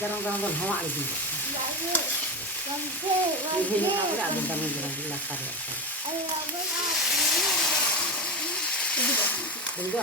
गरम गरम गरम हवा आली हे ना आगे दम जरा लगा दे